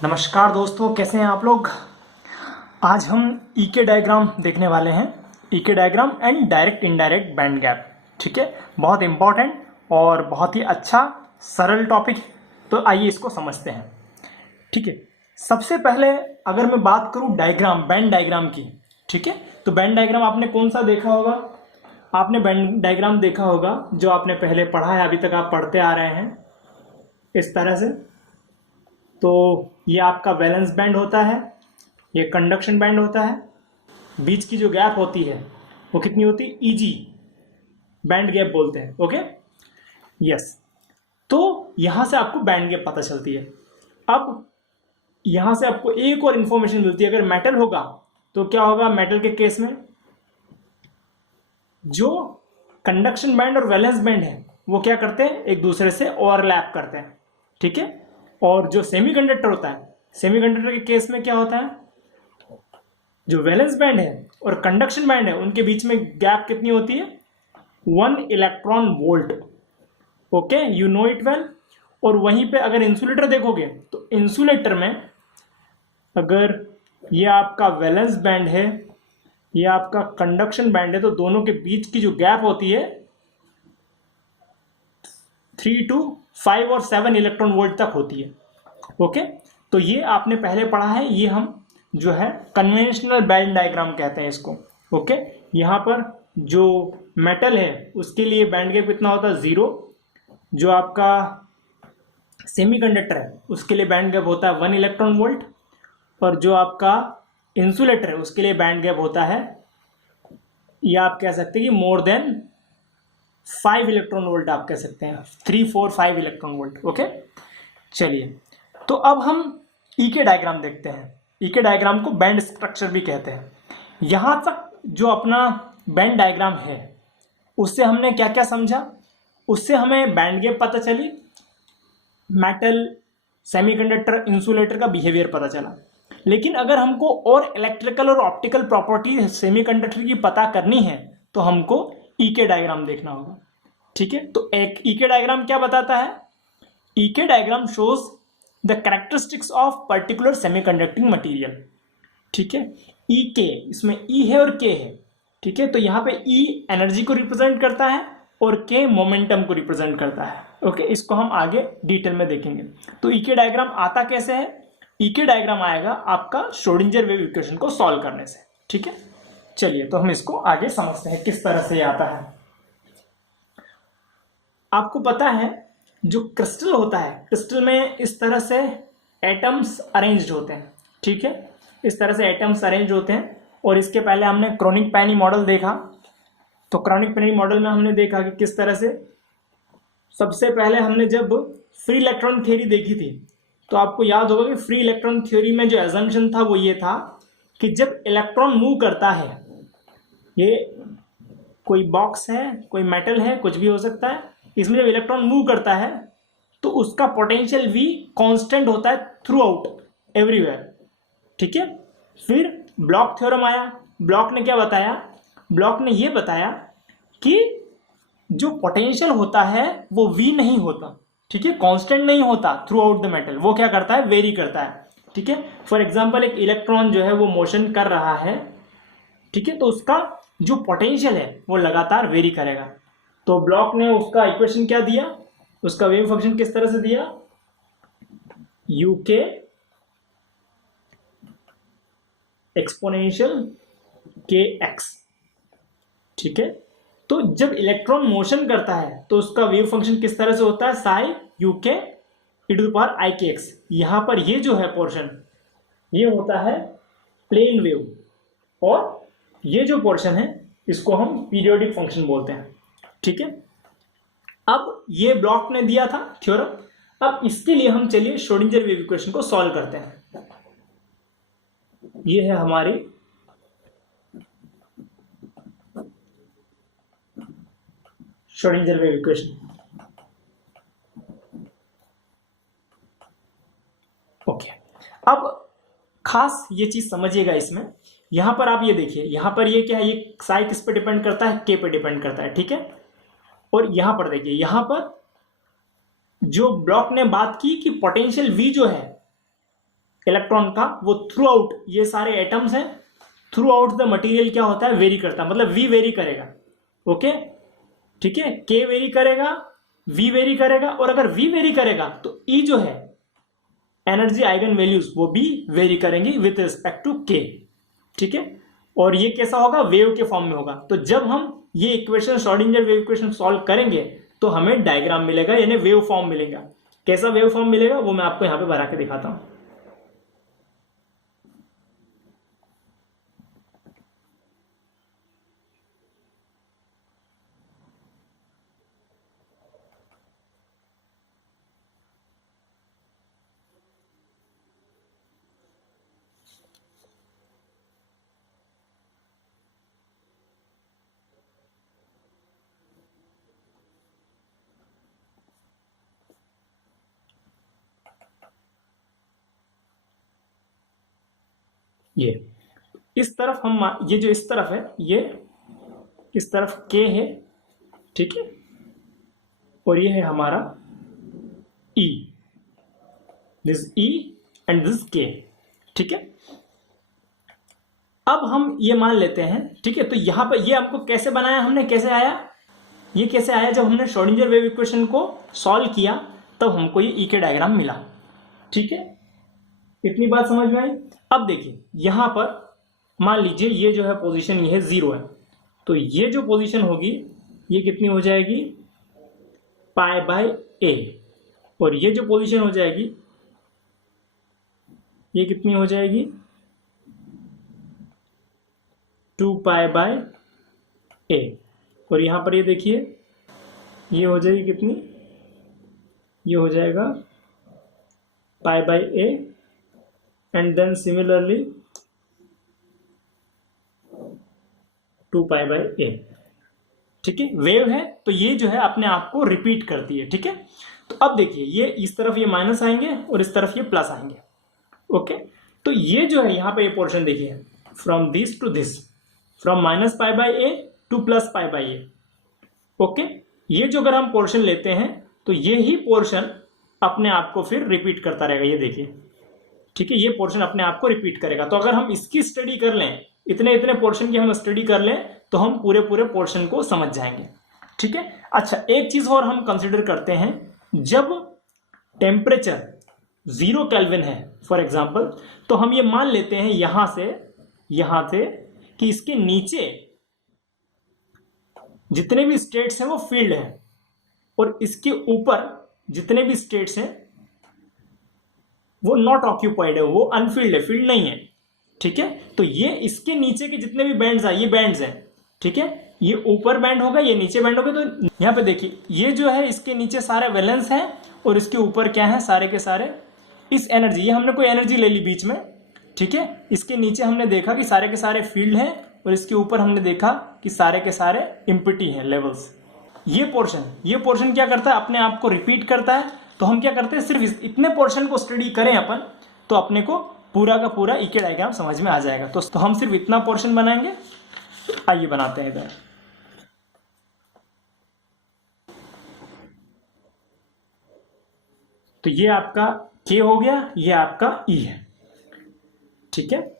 नमस्कार दोस्तों, कैसे हैं आप लोग। आज हम ईके डायग्राम देखने वाले हैं। ईके diagram and direct indirect band gap. ठीक है, बहुत इंपॉर्टेंट और बहुत ही अच्छा सरल टॉपिक। तो आइए इसको समझते हैं। ठीक है, सबसे पहले अगर मैं बात करूं डायग्राम, बैंड डायग्राम की। ठीक है, तो बैंड डायग्राम आपने कौन सा देखा होगा। आपने बैंड डायग्राम देखा होगा जो आपने पहले पढ़ा है, अभी तक आप पढ़ते आ रहे हैं इस तरह से। तो ये आपका वैलेंस बैंड होता है, ये कंडक्शन बैंड होता है। बीच की जो गैप होती है वो कितनी होती है, ईजी बैंड गैप बोलते हैं। Okay, yes. तो यहां से आपको बैंड गैप पता चलती है। अब यहां से आपको एक और इंफॉर्मेशन मिलती है। अगर मेटल होगा तो क्या होगा, मेटल के केस में जो कंडक्शन बैंड और वैलेंस बैंड है वो क्या करते हैं, एक दूसरे से ओवरलैप करते हैं। ठीक है, और जो सेमीकंडक्टर होता है, सेमीकंडक्टर के केस में क्या होता है, जो वैलेंस बैंड है और कंडक्शन बैंड है उनके बीच में गैप कितनी होती है, 1 electron volt. Okay, you know it well. और वहीं पे अगर इंसुलेटर देखोगे तो इंसुलेटर में अगर ये आपका वैलेंस बैंड है, ये आपका कंडक्शन बैंड है, तो दोनों के बीच की जो गैप होती है 3 to 5 और 7 इलेक्ट्रॉन वोल्ट तक होती है। ओके, तो ये आपने पहले पढ़ा है। ये हम जो है कन्वेंशनल बैंड डायग्राम कहते हैं इसको। ओके, यहाँ पर जो मेटल है उसके लिए बैंड गैप कितना होता है, 0। जो आपका सेमीकंडक्टर है उसके लिए बैंड गैप होता है 1 इलेक्ट्रॉन वोल्ट। और जो आपका इंसुलेटर है उसके लिए बैंड गैप होता है, या आप कह सकते हैं कि मोर देन 5 इलेक्ट्रॉन वोल्ट, आप कह सकते हैं 3, 4, 5 इलेक्ट्रॉन वोल्ट। ओके, चलिए, तो अब हम ईके डायग्राम देखते हैं। ईके डायग्राम को बैंड स्ट्रक्चर भी कहते हैं। यहां तक जो अपना बैंड डायग्राम है उससे हमने क्या क्या समझा, उससे हमें बैंड गैप पता चली, मेटल, सेमीकंडक्टर, इंसुलेटर का बिहेवियर पता चला। लेकिन अगर हमको और इलेक्ट्रिकल और ऑप्टिकल प्रॉपर्टी सेमीकंडक्टर की पता करनी है तो हमको ईके डायग्राम देखना होगा। ठीक है, तो एक ईके डायग्राम क्या बताता है, ईके diagram shows the characteristics of particular semiconducting material. ठीक है, ई के, इसमें ई है और के है। ठीक है, तो यहाँ पे ई एनर्जी को रिप्रेजेंट करता है और के मोमेंटम को रिप्रेजेंट करता है। ओके, इसको हम आगे डिटेल में देखेंगे। तो ईके डायग्राम आता कैसे है, ईके डायग्राम आएगा आपका श्रोडिंगर वेव इक्वेशन को सॉल्व करने से। ठीक है, चलिए तो हम इसको आगे समझते हैं किस तरह से आता है। आपको पता है जो क्रिस्टल होता है, क्रिस्टल में इस तरह से एटम्स अरेंज्ड होते हैं। ठीक है, इस तरह से एटम्स अरेंज होते हैं। और इसके पहले हमने क्रॉनिक पेनी मॉडल देखा। तो क्रॉनिक पेनी मॉडल में हमने देखा कि किस तरह से, सबसे पहले हमने जब फ्री इलेक्ट्रॉन थ्योरी देखी थी तो आपको याद होगा कि फ्री इलेक्ट्रॉन थ्योरी में जो एजम्पशन था वो ये था कि जब इलेक्ट्रॉन मूव करता है, ये कोई बॉक्स है, कोई मेटल है, कुछ भी हो सकता है, इसमें जब इलेक्ट्रॉन मूव करता है तो उसका पोटेंशियल V कांस्टेंट होता है थ्रू आउट, एवरीवेयर। ठीक है, फिर ब्लॉक थ्योरम आया। ब्लॉक ने क्या बताया, ब्लॉक ने ये बताया कि जो पोटेंशियल होता है वो V नहीं होता। ठीक है, कांस्टेंट नहीं होता थ्रू आउट द मेटल, वो क्या करता है, वेरी करता है। ठीक है, फॉर एग्जाम्पल एक इलेक्ट्रॉन जो है वो मोशन कर रहा है, ठीक है, तो उसका जो पोटेंशियल है वो लगातार वेरी करेगा। तो ब्लॉक ने उसका इक्वेशन क्या दिया, उसका वेव फंक्शन किस तरह से दिया, यूके एक्सपोनेंशियल के एक्स। ठीक है, तो जब इलेक्ट्रॉन मोशन करता है तो उसका वेव फंक्शन किस तरह से होता है, psi u k e to the power i k x. यहां पर ये जो है पोर्शन, ये होता है प्लेन वेव, और ये जो पोर्शन है इसको हम पीरियोडिक फंक्शन बोलते हैं। ठीक है, अब ये ब्लॉक ने दिया था थ्योरम। अब इसके लिए हम चलिए श्रोडिंगर वेव इक्वेशन को सॉल्व करते हैं। ये है हमारी श्रोडिंगर वेव इक्वेशन। ओके, अब खास ये चीज समझिएगा इसमें, यहां पर आप ये देखिए, यहां पर ये क्या है, ये साई किस पे डिपेंड करता है, के पे डिपेंड करता है। ठीक है, और यहां पर देखिए, यहां पर जो ब्लॉक ने बात की कि पोटेंशियल V जो है इलेक्ट्रॉन का वो थ्रू आउट, ये सारे एटम्स हैं, थ्रू आउट द मटीरियल क्या होता है, वेरी करता है, मतलब वी वेरी करेगा। ओके, ठीक है, के वेरी करेगा, वी वेरी करेगा, और अगर वी वेरी करेगा तो ई जो है एनर्जी आइगन वैल्यूज वो भी वेरी करेंगी विथ रिस्पेक्ट टू के। ठीक है, और ये कैसा होगा, वेव के फॉर्म में होगा। तो जब हम ये equation, Schrodinger wave equation solve करेंगे तो हमें डायग्राम मिलेगा, यानी वेव फॉर्म मिलेगा। कैसा वेव फॉर्म मिलेगा वो मैं आपको यहां पे बना के दिखाता हूं। ये इस तरफ हम, ये जो इस तरफ है, ये इस तरफ के है, ठीक है, और ये है हमारा ई, दिस ई एंड दिस के। ठीक है, अब हम ये मान लेते हैं, ठीक है, तो यहां पर ये हमको कैसे बनाया हमने, कैसे आया, ये कैसे आया, जब हमने श्रोडिंगर वेव इक्वेशन को सॉल्व किया तब हमको ये ई के डायग्राम मिला। ठीक है, इतनी बात समझ में आई। अब देखिए यहां पर मान लीजिए ये जो है पोजीशन, ये है 0 है, तो ये जो पोजीशन होगी ये कितनी हो जाएगी, पाई बाय ए, और ये जो पोजीशन हो जाएगी ये कितनी हो जाएगी, 2 पाई बाय ए, और यहां पर ये देखिए ये हो जाएगी कितनी, ये हो जाएगा pi by a, and then similarly 2 pi by a. ठीक है, वेव है तो ये जो है अपने आप को रिपीट करती है। ठीक है, तो अब देखिए ये इस तरफ ये माइनस आएंगे और इस तरफ ये प्लस आएंगे। ओके, तो ये जो है यहाँ पे ये पोर्शन देखिए, from this to this, from minus pi by a to plus pi by a. Okay, ये जो अगर हम पोर्शन लेते हैं तो ये ही पोर्शन अपने आप को फिर रिपीट करता रहेगा, ये देखिए। ठीक है, ये पोर्शन अपने आप को रिपीट करेगा। तो अगर हम इसकी स्टडी कर लें, इतने इतने पोर्शन की हम स्टडी कर लें तो हम पूरे पूरे पोर्शन को समझ जाएंगे। ठीक है, अच्छा एक चीज और हम कंसिडर करते हैं, जब टेम्परेचर 0 केल्विन है फॉर एग्जांपल, तो हम ये मान लेते हैं यहां से कि इसके नीचे जितने भी स्टेट्स हैं वो फील्ड है, और इसके ऊपर जितने भी स्टेट्स हैं वो नॉट ऑक्यूपाइड है, वो अनफील्ड है, फील्ड नहीं है। ठीक है, तो ये इसके नीचे के जितने भी बैंड्स हैं ये बैंड्स हैं। ठीक है, ये ऊपर बैंड होगा, ये नीचे बैंड होगा। तो यहां पे देखिए ये जो है इसके नीचे सारे वैलेंस हैं और इसके ऊपर क्या है, सारे के सारे इस एनर्जी, ये हमने कोई एनर्जी ले ली बीच में। ठीक है, इसके नीचे हमने देखा कि सारे के सारे फील्ड हैं और इसके ऊपर हमने देखा कि सारे के सारे इम्पिटी हैं, लेवल्स। ये पोर्शन क्या करता है, अपने आप को रिपीट करता है। तो हम क्या करते हैं, सिर्फ इतने पोर्शन को स्टडी करें अपन तो अपने को पूरा का पूरा ई के डायग्राम समझ में आ जाएगा। तो हम सिर्फ इतना पोर्शन बनाएंगे। आइए बनाते हैं इधर। तो ये आपका के हो गया, ये आपका ई है। ठीक है,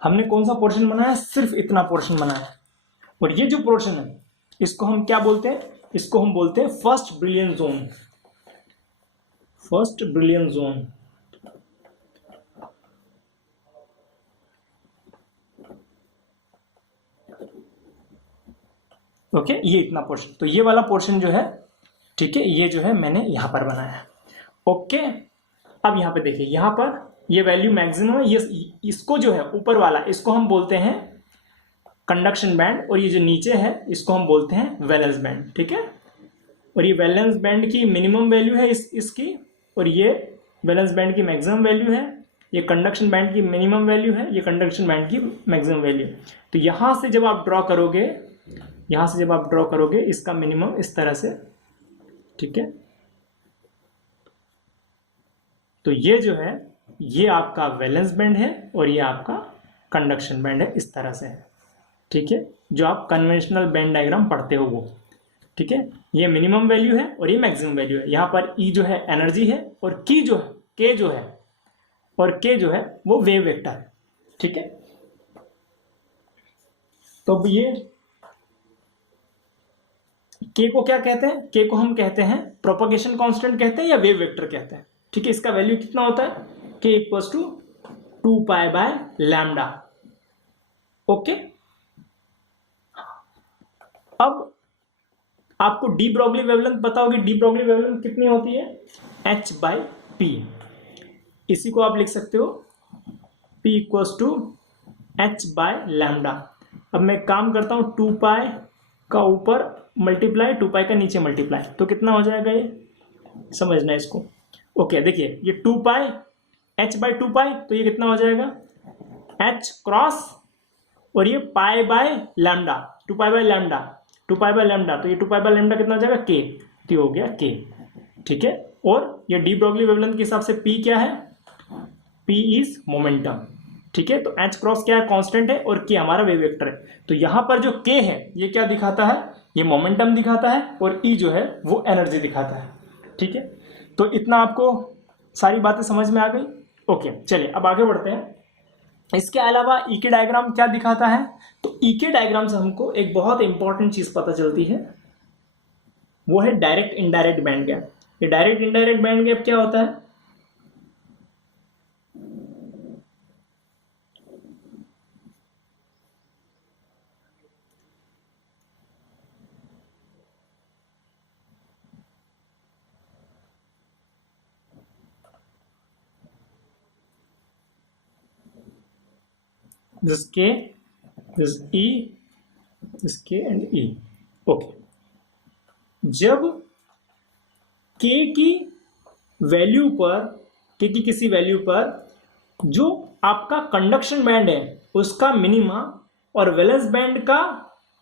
हमने कौन सा पोर्शन बनाया, सिर्फ इतना पोर्शन बनाया। और ये जो पोर्शन है इसको हम क्या बोलते हैं, इसको हम बोलते हैं first brilliant zone. First brilliant zone. Okay, ये इतना पोर्शन, तो ये वाला पोर्शन जो है, ठीक है, ये जो है मैंने यहां पर बनाया। ओके, अब यहां पे देखिए, यहां पर ये वैल्यू मैक्सिमम है, ये इसको जो है ऊपर वाला इसको हम बोलते हैं कंडक्शन बैंड, और ये जो नीचे है इसको हम बोलते हैं वैलेंस बैंड। ठीक है, और ये वैलेंस बैंड की मिनिमम वैल्यू है इसकी, और ये वैलेंस बैंड की मैक्सिमम वैल्यू है। ये कंडक्शन बैंड की मिनिमम वैल्यू है, ये कंडक्शन बैंड की मैक्सिमम वैल्यू। तो यहां से जब आप ड्रॉ करोगे इसका मिनिमम इस तरह से। ठीक है, तो ये जो है ये आपका वैलेंस बैंड है और ये आपका कंडक्शन बैंड है, इस तरह से है। ठीक है, जो आप कन्वेंशनल बैंड डायग्राम पढ़ते हो वो। ठीक है, ये मिनिमम वैल्यू है और ये मैक्सिमम वैल्यू है। यहाँ पर ई जो है एनर्जी है, और के जो है और के जो है वो वेव वेक्टर है। ठीक है, तो अब ये के को क्या कहते हैं, के को हम कहते हैं प्रोपगेशन कांस्टेंट कहते हैं या वेव वेक्टर कहते हैं। ठीक है, इसका वैल्यू कितना होता है, k equals to 2 pi by lambda. Okay, अब आपको डी ब्रॉगली वेवलेंथ पता होगी, डी ब्रॉगली वेवलेंथ कितनी होती है, h बाई पी। इसी को आप लिख सकते हो p equals to h by lambda. अब मैं काम करता हूं 2 पाई का ऊपर मल्टीप्लाई, 2 पाई का नीचे मल्टीप्लाई, तो कितना हो जाएगा ये, समझना है इसको। ओके, देखिए ये 2 पाई h बाई 2 पाई, तो ये कितना हो जाएगा h क्रॉस, और ये पाई by lambda, 2 pi by lambda, 2 pi by lambda, तो ये 2 पाई बाय लैम्डा कितना हो जाएगा k, तो ये हो गया k। ठीक है, और ये डी ब्रॉगली वेवलेंथ के हिसाब से p क्या है, p इज मोमेंटम। ठीक है, तो h क्रॉस क्या है, कांस्टेंट है, और k हमारा वेव वेक्टर है। तो यहां पर जो k है ये क्या दिखाता है, ये मोमेंटम दिखाता है, और e जो है वो एनर्जी दिखाता है। ठीक है, तो इतना आपको सारी बातें समझ में आ गई। ओके, चलिए अब आगे बढ़ते हैं। इसके अलावा ई के डायग्राम क्या दिखाता है, तो ई के डायग्राम से हमको एक बहुत इंपॉर्टेंट चीज पता चलती है, वो है डायरेक्ट इनडायरेक्ट बैंड गैप। ये डायरेक्ट इनडायरेक्ट बैंड गैप क्या होता है, this K, this E, this K and E। Okay, जब K की वैल्यू पर, K की किसी वैल्यू पर जो आपका कंडक्शन बैंड है उसका मिनिमा और वैलेंस बैंड का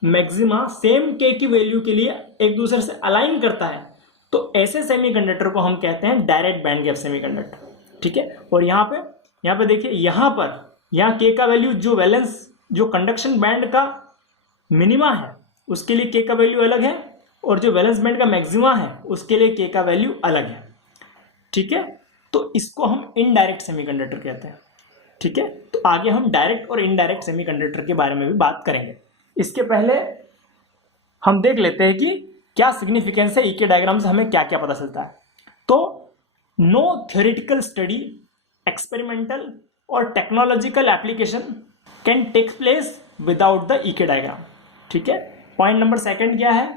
मैक्सिमा सेम K की वैल्यू के लिए एक दूसरे से अलाइन करता है, तो ऐसे सेमीकंडक्टर को हम कहते हैं डायरेक्ट बैंड गैप सेमीकंडक्टर। ठीक है, और यहाँ पे देखिए, यहाँ K का वैल्यू जो वैलेंस, जो कंडक्शन बैंड का मिनिमा है उसके लिए K का वैल्यू अलग है, और जो वैलेंस बैंड का मैक्सिमा है उसके लिए K का वैल्यू अलग है। ठीक है, तो इसको हम इनडायरेक्ट सेमीकंडक्टर कहते हैं। ठीक है, तो आगे हम डायरेक्ट और इनडायरेक्ट सेमीकंडक्टर के बारे में भी बात करेंगे। इसके पहले हम देख लेते हैं कि क्या सिग्निफिकेंस है, ई के डायग्राम से हमें क्या क्या पता चलता है। तो नो थ्योरेटिकल स्टडी, एक्सपेरिमेंटल और technological application can take place without the E K diagram. ठीक है, पॉइंट नंबर सेकंड क्या है,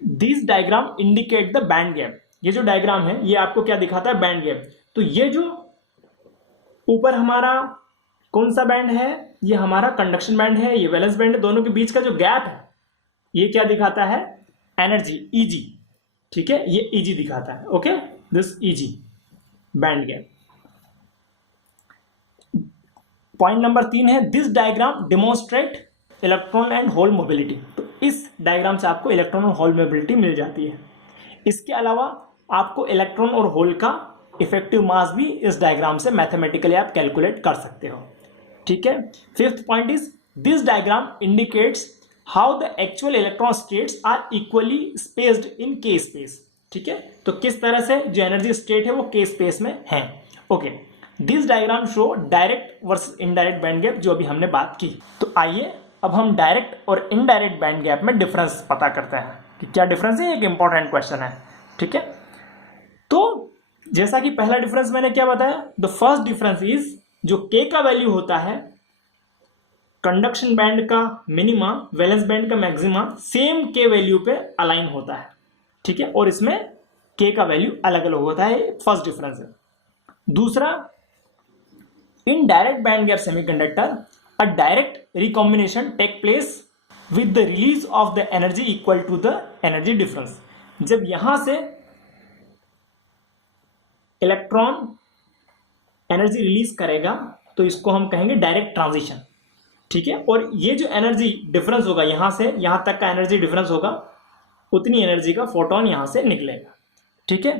this diagram indicate the band gap. ये जो डायग्राम है ये आपको क्या दिखाता है, बैंड गैप। तो ये जो ऊपर हमारा कौन सा बैंड है, ये हमारा कंडक्शन बैंड है, ये वैलेंस बैंड है, दोनों के बीच का जो गैप है ये क्या दिखाता है, एनर्जी, ईजी। ठीक है, ये ईजी दिखाता है। Okay, this E g band gap. Point number 3 है, this diagram demonstrate electron and hole mobility. तो इस डायग्राम से आपको इलेक्ट्रॉन और होल मोबिलिटी मिल जाती है। इसके अलावा आपको इलेक्ट्रॉन और होल का इफेक्टिव मास भी इस डायग्राम से मैथमेटिकली आप कैलकुलेट कर सकते हो। ठीक है, fifth point is, this diagram indicates how the actual electron states are equally spaced in K space. ठीक है, तो किस तरह से जो एनर्जी स्टेट है वो के स्पेस में है। Okay, this diagram show direct versus indirect band gap, जो अभी हमने बात की। तो आइए अब हम डायरेक्ट और इनडायरेक्ट बैंड गैप में डिफरेंस पता करते हैं कि क्या डिफरेंस है, एक इंपॉर्टेंट क्वेश्चन है। ठीक है, तो जैसा कि पहला डिफरेंस मैंने क्या बताया, द फर्स्ट डिफरेंस इज, जो के का वैल्यू होता है, कंडक्शन बैंड का मिनिमा, वैलेंस बैंड का मैक्सिमा सेम के वैल्यू पे अलाइन होता है। ठीक है, और इसमें के का वैल्यू अलग अलग होता है, फर्स्ट डिफरेंस है। दूसरा, in direct band gap semiconductor a direct recombination take place with the release of the energy equal to the energy difference. जब यहां से इलेक्ट्रॉन एनर्जी रिलीज करेगा तो इसको हम कहेंगे डायरेक्ट ट्रांजिशन। ठीक है, और ये जो एनर्जी डिफरेंस होगा, यहां से यहां तक का एनर्जी डिफरेंस होगा, उतनी एनर्जी का फोटोन यहां से निकलेगा। ठीक है,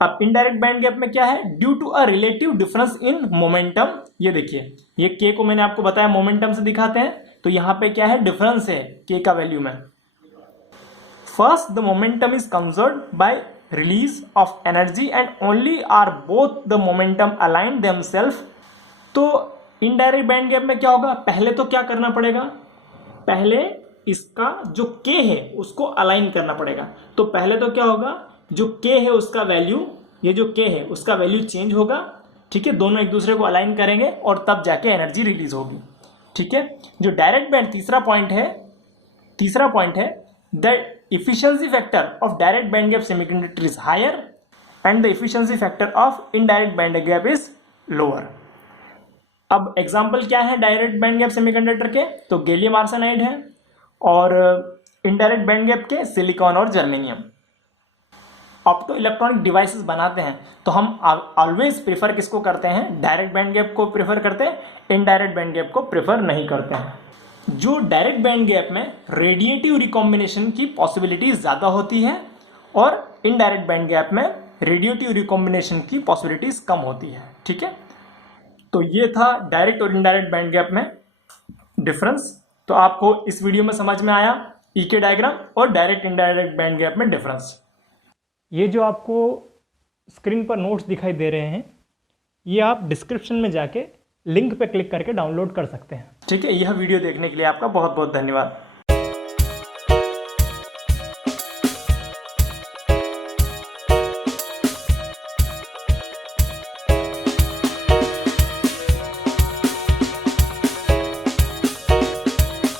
अब इनडायरेक्ट बैंड गैप में क्या है, due to a relative difference in momentum. ये देखिए, ये के को मैंने आपको बताया मोमेंटम से दिखाते हैं, तो यहां पे क्या है, डिफरेंस है के का वैल्यू में। First the momentum is conserved by release of energy and only are both the momentum aligned themselves। तो इनडायरेक्ट बैंड गैप में क्या होगा, पहले तो क्या करना पड़ेगा, पहले इसका जो k है उसको अलाइन करना पड़ेगा। तो पहले तो क्या होगा, जो k है उसका वैल्यू, ये जो k है उसका वैल्यू चेंज होगा, ठीक है, दोनों एक दूसरे को अलाइन करेंगे और तब जाके एनर्जी रिलीज होगी, ठीक है। जो डायरेक्ट बैंड तीसरा पॉइंट है the efficiency factor of direct band gap semiconductor is higher and the efficiency factor of indirect band gap is lower। अब एग्जांपल क्या है डायरेक्ट बैंड गैप सेमीकंडक्टर के, तो गैलियम आर्सेनाइड है, और इनडायरेक्ट बैंड गैप के silicon और germanium. Opto electronic devices बनाते हैं तो हम ऑलवेज प्रेफर किसको करते हैं, डायरेक्ट बैंड गैप को प्रेफर करते हैं, इनडायरेक्ट बैंड गैप को प्रेफर नहीं करते हैं। जो डायरेक्ट बैंड गैप में रेडिएटिव रिकॉम्बिनेशन की पॉसिबिलिटी ज़्यादा होती है और इनडायरेक्ट बैंड गैप में रेडिएटिव रिकॉम्बिनेशन की पॉसिबिलिटीज कम होती है, ठीक है। तो ये था डायरेक्ट और इनडायरेक्ट बैंड गैप में डिफरेंस। तो आपको इस वीडियो में समझ में आया ईके डायग्राम और डायरेक्ट इनडायरेक्ट बैंड गैप में डिफरेंस। ये जो आपको स्क्रीन पर नोट्स दिखाई दे रहे हैं, ये आप डिस्क्रिप्शन में जाके लिंक पे क्लिक करके डाउनलोड कर सकते हैं, ठीक है। यह वीडियो देखने के लिए आपका बहुत बहुत धन्यवाद।